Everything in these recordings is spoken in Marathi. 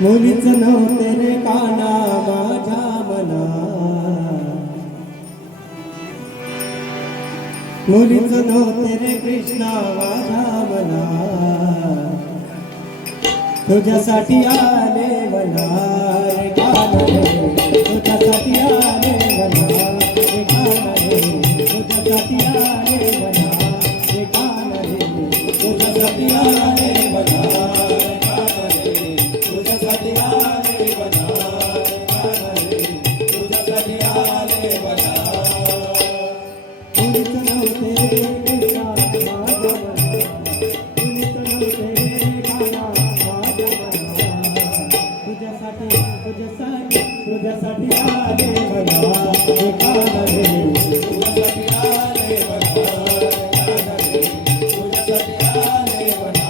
मुलीच नव्हते रे काना माझ्या मना, मुलीच नव्हते रे कृष्णा माझ्या मना, तुझ्यासाठी आले मला रे काना रे, तुझ्यासाठी आले मला रे काना रे, तुझ्यासाठी आले मला रे काना रे, तुझ्यासाठी आले मला रे काना रे, तुझ्यासाठी आले मला रे काना रे, तुझ्यासाठी आले मला. मुलीच नव्हते रे कृष्णा माझ्या मना, मुलीच नव्हते रे काना माझ्या मना, तुझ्यासाठी तुझ्यासाठी तुझ्यासाठी आले मला रे काना रे, तुझ्यासाठी आले मला रे काना रे, तुझ्यासाठी आले मला.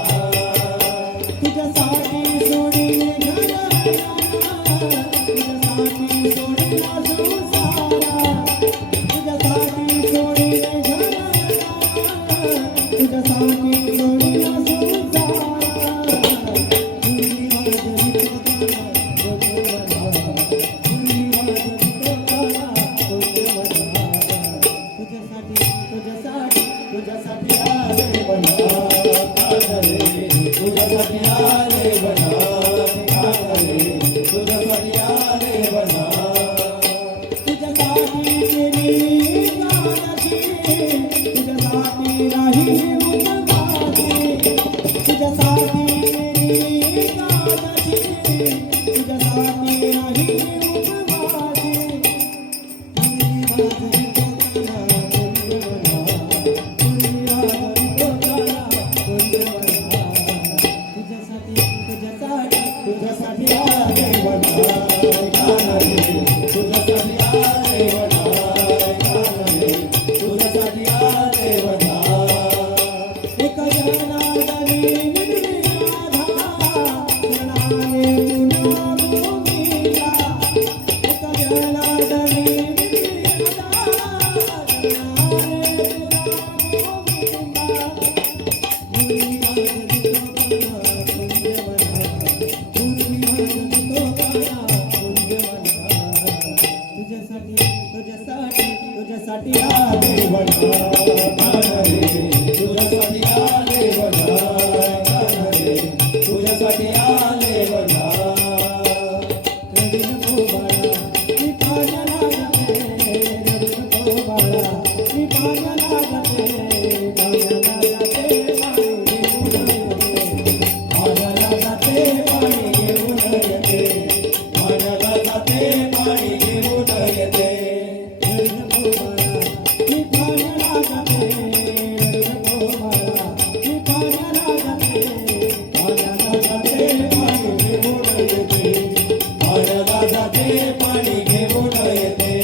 तुझ्यासाठी सोडीले घराला, तुझ्यासाठी सोडीला संसारा, तुझ्यासाठी सोडीले घराला, तुझ्यासाठी सोडीला संसारा. तुझ्यासाठी आले बना काना रे, तुझ्यासाठी आले बना काना रे, तुझ्यासाठी आले बना. तुझ्यासाठी केली गाण्याची, तुझ्यासाठी राहिली उन्हाची, तुझ्यासाठी केली गाण्याची, तुझ्यासाठी राहिली उन्हाची. तुझ्यासाठी आले बना काना रे, तुझ्यासाठी आले बना काना रे, तुझ्यासाठी आले बना. एक जनार्दनी निघली राधा, जनाने पुन्हा भूमीला, एक जनार्दनी निघली राधा, जनाने पुन्हा तुझ्यासाठी आले बना काना रे, तुझ्यासाठी आले बना काना रे, तुझ्यासाठी आले बना. रडू नको बाळा मी पाण्याला जाते, रडू नको बाळा मी पाण्याला जाते, पाण्याला जाते पाणी घेऊन येते, पाण्याला जाते पाणी घेऊन येते, पाण्याला जाते पाणी घेऊन येते, पाण्याला जाते पाणी घेऊन येते,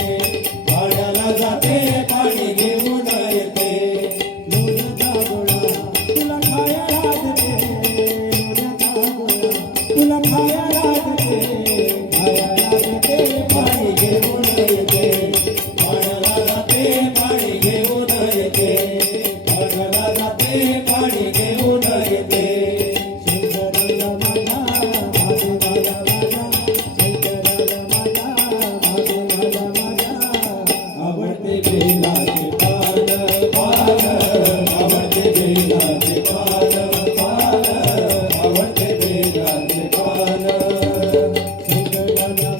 पाण्याला जाते पाणी घेऊन येते. लोण्याचा गोळा तुला खायला देते, लोण्याचा गोळा तुला खायला देते, खायला देते पाणी घेऊन येते, पाण्याला जाते पाणी घेऊन येते, पाण्याला जाते पाणी घेऊन येते. शंकराला माझा महादेवाला माझा, शंकराला माझा महादेवाला माझा, आवडते बेलाचे पान पान, आवडते बेलाचे पान पान, आवडते बेलाचे पान. शंकराला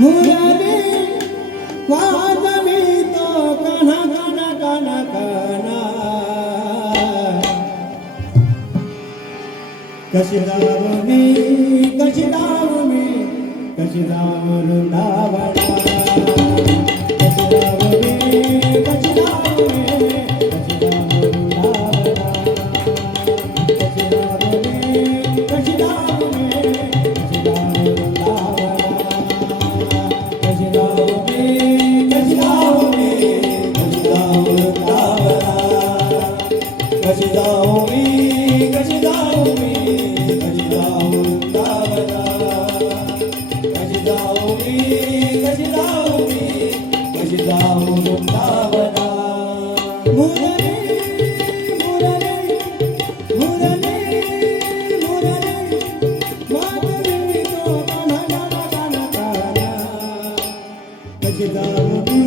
मुरारी वाजवितो कान्हा कान्हा कान्हा कान्हा कशी जाऊ मी कशी जाऊ मी कशी जाऊ वृंदावना कशी जाऊ मी कशी जाऊ मी कशी जाऊ वृंदावना कशी जाऊ मी कशी जाऊ मी कशी जाऊ वृंदावना कशी जाऊ मी कशी जाऊ मी कशी जाऊ वृंदावना कशी जाऊ मी कशी जाऊ मी कशी जाऊ वृंदावना कशी जाऊ मी कशी जाऊ मी कशी जाऊ वृंदावना मुरली मुरली मुरली मुरली माधवी तो कान्हा कान्हा कान्हा कान्हा कशी जाऊ मी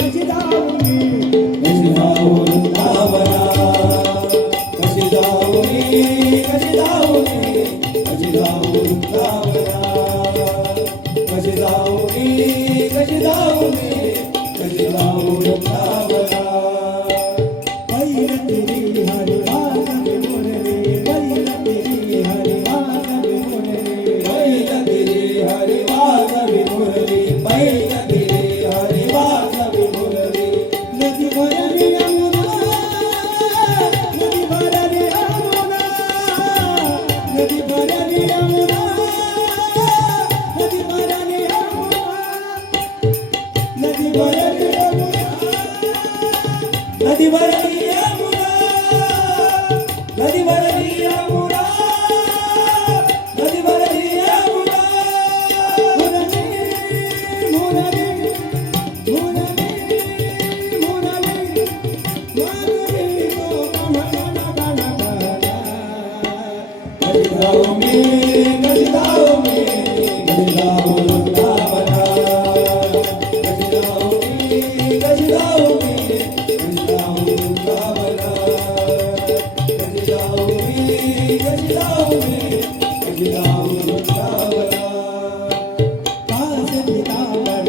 कशी जाऊ मी कशी जाऊ वृंदावना कशी जाऊ मी कशी जाऊ मी कशी जाऊ वृंदावना कशी जाऊ मी कशी जाऊ मी कशी जाऊ वृंदावना पैर तेरी हरि माधवी मुरली पैर तेरी हरि माधवी मुरली पैर तेरी हरि माधवी मुरली पैर तेरी हरि माधवी मुरली नदी भरली यमुना नदी भरली यमुना नदी भरली यमुना नदी भरली यमुना नदी भरली यमुना नदी भरली यमुना नदी भरली यमुना नदी भरली यमुना मुरली मुरली मुरली मुरली माधवी तो कान्हा कान्हा कान्हा कान्हा कशी जाऊ मी कशी जाऊ मी कशी जाऊ वृंदावना कशी जाऊ मी कशी जाऊ मी कशी जाऊ वृंदावना कशी जाऊ मी कशी जाऊ मी कशी जाऊ वृंदावना कास पितांबर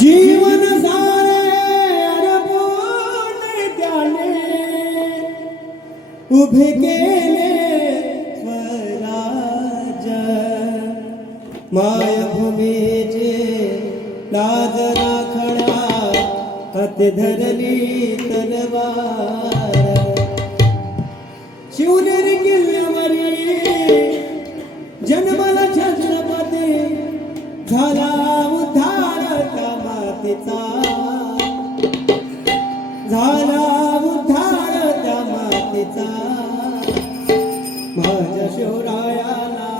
जीवन सारे अरबून त्याने उभे केले स्वराज मायभूमीचे लाज राखणा हाती धरली तलवार शिवनेरी किल्ल्यावरी जन्मला छत्रपती झाला उद्धार त्या मातीचा झाला उद्धार त्या मातीचा माझ्या शिवरायाला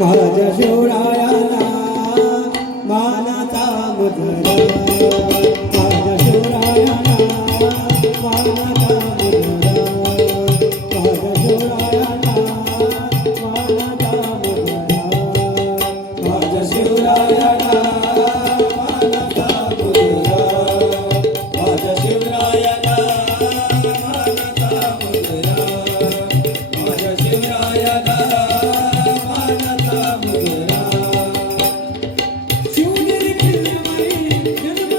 माझ्या शिवरायाला मानाचा मुजरा माझ्या शिवरायाला मानाचा मुजरा माझ्या शिवरायाला मानाचा मुजरा माझ्या शिवरायाला मानाचा मुजरा माझ्या शिवरायाला मानाचा मुजरा माझ्या शिवरायाला मानाचा मुजरा शिवनेरी किल्ल्यावरी जन्म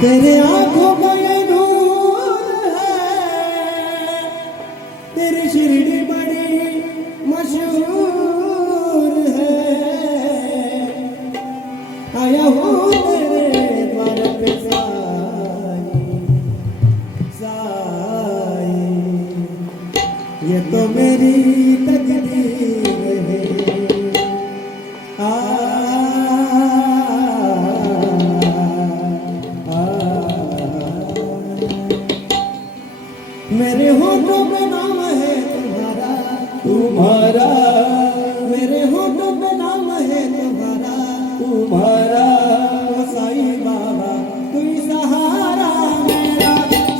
तेरे आंखों का ये नूर है, तेरी शिरडी बड़ी मशहूर है। आया हूँ तेरे द्वार पे साई साई, ये तो मेरी तकदीर है। मेरे होठों पे नाम है तुम्हारा तुम्हारा, मेरे होठों पे नाम है तुम्हारा तुम्हारा। ओ साईं बाबा तू ही सहारा मेरा,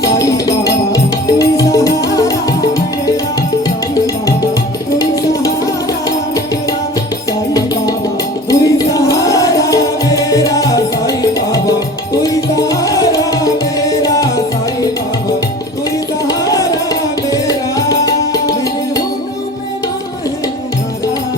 साईं बाबा तू ही सहारा मेरा, साईं बाबा तू ही सहारा मेरा, साईं बाबा तू ही सहारा मेरा, साईं बाबा तू ही सहारा मेरा, साईं बाबा तू ही सहारा मेरा। मेरे होठों पे नाम है तुम्हारा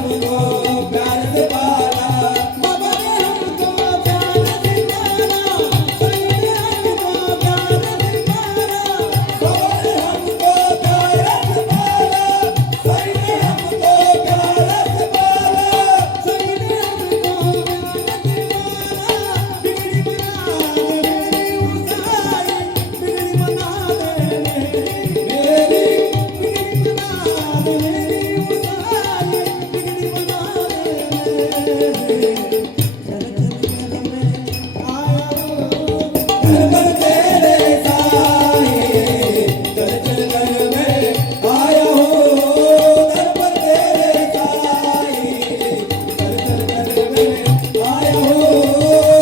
हमको प्यार से पाला, बाबा ने हमको प्यार से पाला, सही ने हमको प्यार से पाला, बाबा ने हमको प्यार से पाला, सही ने हमको प्यार से पाला, सही ने हमको प्यार से पाला, बिगड़ी बना दे मेरी उसारी, बिगड़ी बना दे मेरी, बिगड़ी बना दे मेरी उसारी, बिगड़ी बना दे मेरी। चल चल कर मैं आया हूँ घर पर तेरे साए, चल चल कर मैं आया हूँ घर पर तेरे साए, चल चल कर मैं आया हूँ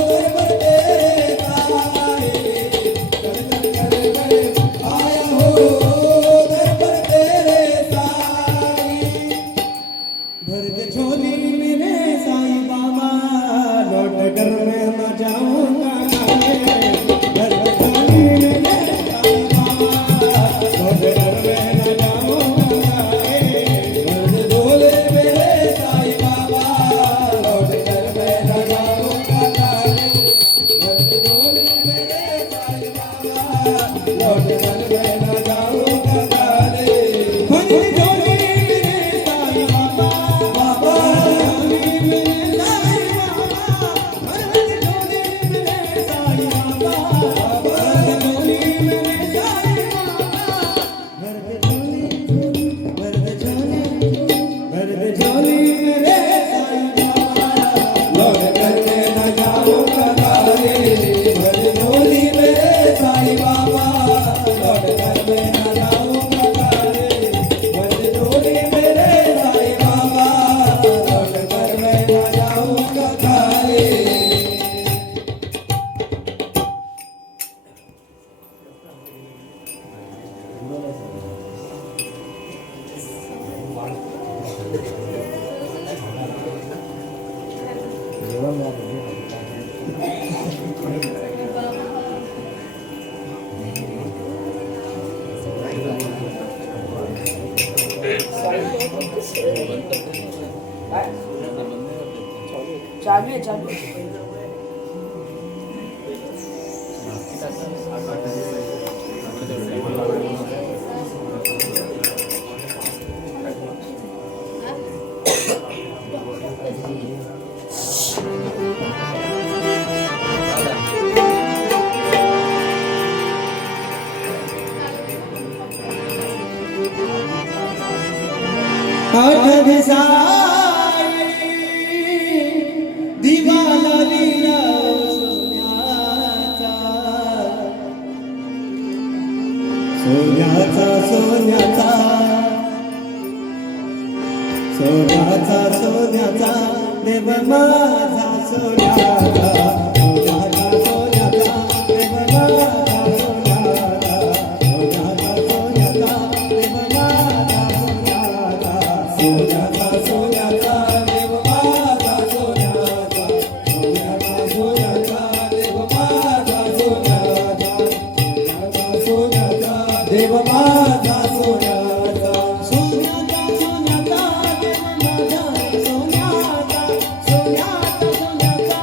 घर पर तेरे साए, चल चल कर मैं आया हूँ घर पर तेरे साए। भर दे झोली मेरे साईं बाबा, लौट कर मैं न जाऊंगा नाले, भर दे झोली मेरे साईं बाबा, लौट कर मैं न जाऊंगा नाले, भर दे झोली मेरे साईं बाबा, लौट कर मैं न जाऊंगा नाले, भर दे झोली मेरे साईं बाबा, लौट कर मैं न जाऊंगा नाले। भर दे झोली मेरे साईं बाबा, बाबा झोली मेरे साईं बाबा, भर दे झोली मेरे साईं बाबा, बाबा झोली मेरे साईं बाबा, भर दे झोली, भर दे झोली, भर दे झोली मेरे साईं बाबा, लौट कर मैं न जाऊंगा नाले, भर दे झोली मेरे साईं बाबा, लौट कर मैं न जाऊंगा नाले, भर दे झोली मेरे साईं बाबा, लौट कर मैं न जाऊंगा नाले। चालू आहे चालू आहे. आठ दिसाई दिवाला वीरा सोन्याचा, सोन्याचा सोन्याचा, सोन्याचा सोन्याचा देव माझा सोन्याचा, सोन्याचा सोन्याचा देव माझा सोन्याचा, सोन्याचा सोन्याचा देव माझा सोन्याचा, सोन्याचा सोन्याचा देव माझा सोन्याचा, सोन्याचा सोन्याचा देव माझा सोन्याचा, सोन्याचा सोन्याचा देव माझा सोन्याचा, सोन्याचा सोन्याचा देव माझा सोन्याचा, सोन्याचा सोन्याचा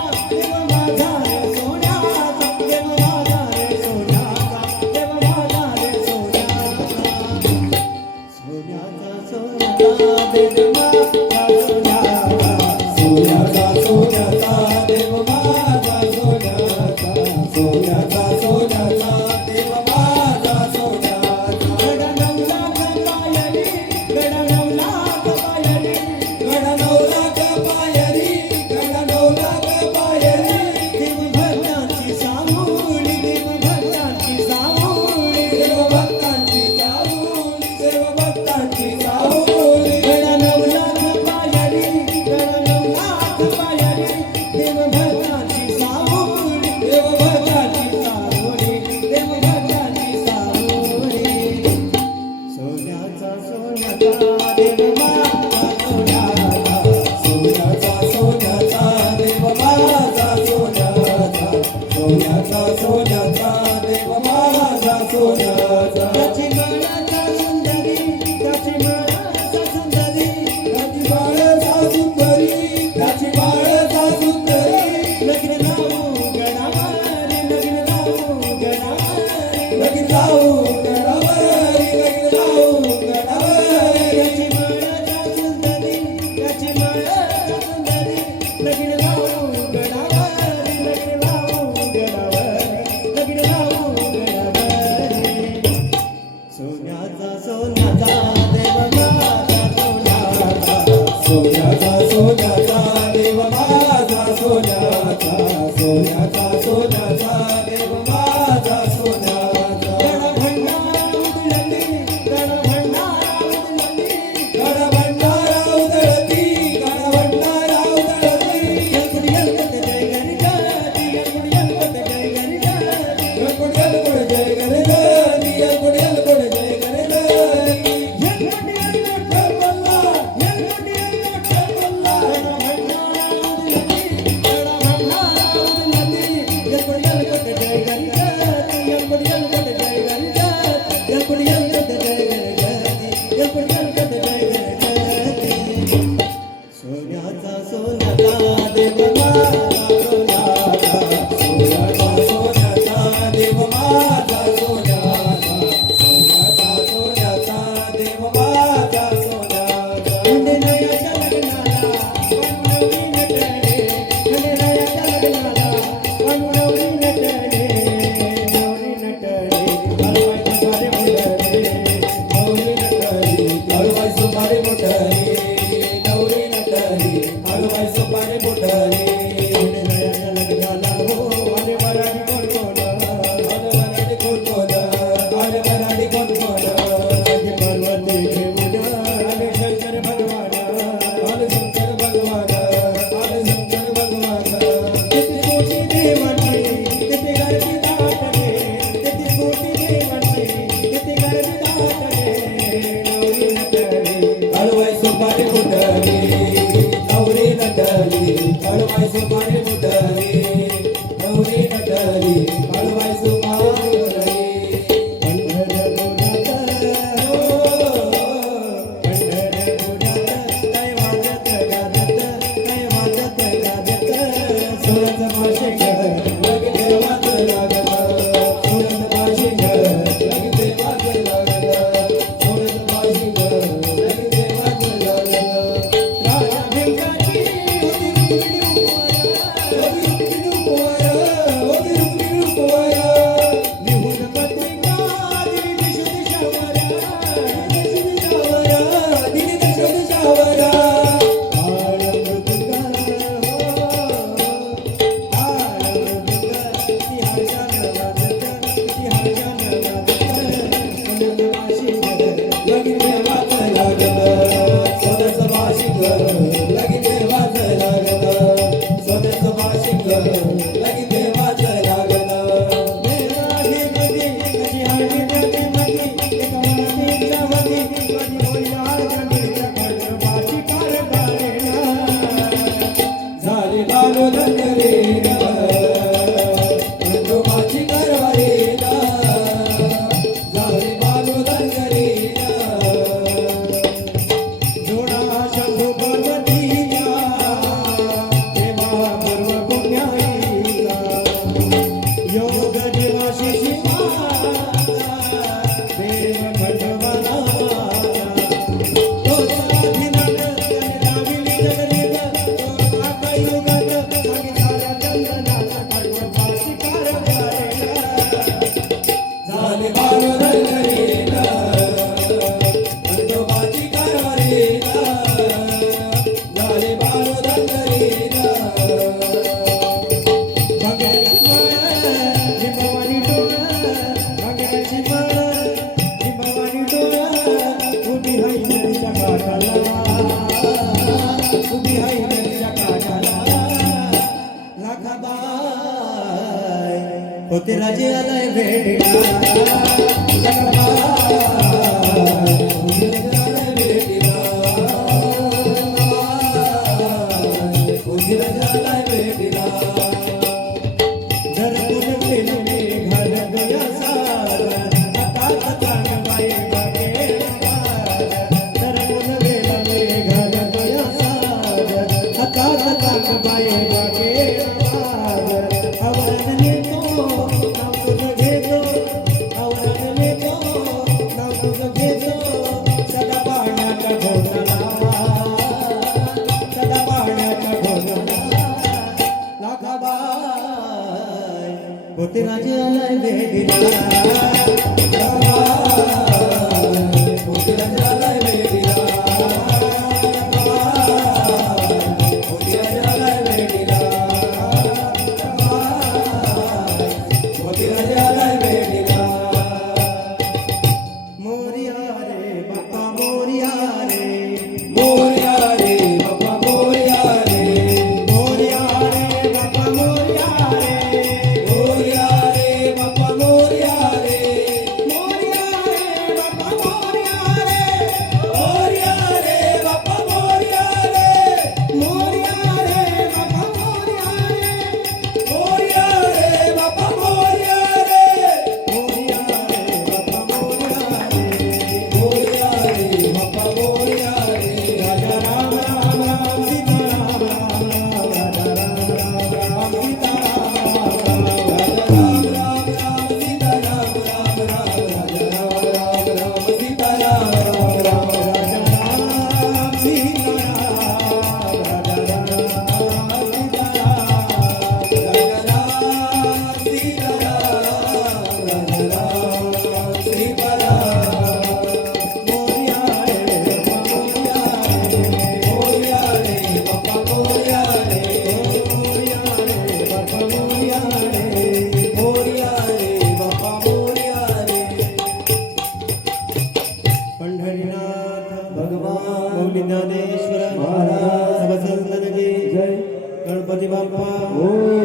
सोन्याचा सोन्याचा देव माझा सोन्याचा सोन्याचा सोन्याचा देव माझा सोन्याचा सोन्याचा सोन्याचा देव माझा सोन्याचा खंडेरायाच्या लग्नाला पांडुरंगी नटले खंडेरायाच्या लग्नाला पांडुरंगी नटले गौरी नटले हलवाई सुपारी मोठले गौरी नटली हलवाई सुपारी मोठले खंडेरायाच्या लग्नाला हो अरे मराठी कोण कोण अरे मराठी कोण कोण अरे मराठी कोण कोण अरे पार्वती घेऊन अरे शंकर भगवान अरे शंकर भगवान अरे शंकर भगवान किती कोटी देवांची किती गर्दी दाटले किती कोटी देवांची किती गर्दी दाटले गौरी नटली हलवाई सुपारी मोठली गौरी नटली हलवाई सुपारी मोठली गौरी नटली हलवाई सुपारी मोठली काय वाजत गाजत काय वाजत गाजत सुरत भाषिक लगते वाज लागत सुरत भाषिक लगते वाज लागत सुरत भाषिक लगते वाज लागत राजा भिंगाची होती रुक्मिणी उपवाया होती रुक्मिणी उपवाया लिहून पत्रिका दिली दिशा दिशावरा दिली दिशा दिशावरा झाले बालो धनरेला खंडोबाची कारवारीला झाले बालो धनरेला जोडा शंभू पार्वतीला देवा पर्व पुण्याईला योग देवाशी शिवाला देव खंडोबाला झाले बालो धनरेला खंडोबाची कारवारीला झाले बालो धनरेला भाग्याची माळ लिंबवानी डोळा भाग्याची माळ लिंबवानी डोळा उभी हाय नदीच्या काठाला उभी हाय नदीच्या काठाला लाखाबाई होते राजे आलाय भेटीला होते राजे आलाय भेटीला होते राजे आलाय भेटीला होते राजे आलाय भेटीला होते राजे आलाय भेटीला मोरिया रे बाप्पा मोरिया रे मोरिया रे बाप्पा मोरिया रे मोरिया रे बाप्पा मोरिया रे मोरिया रे बाप्पा मोरिया रे माऊली ज्ञानेश्वर महाराज सबसंतन की जय गणपती बाप्पा ओम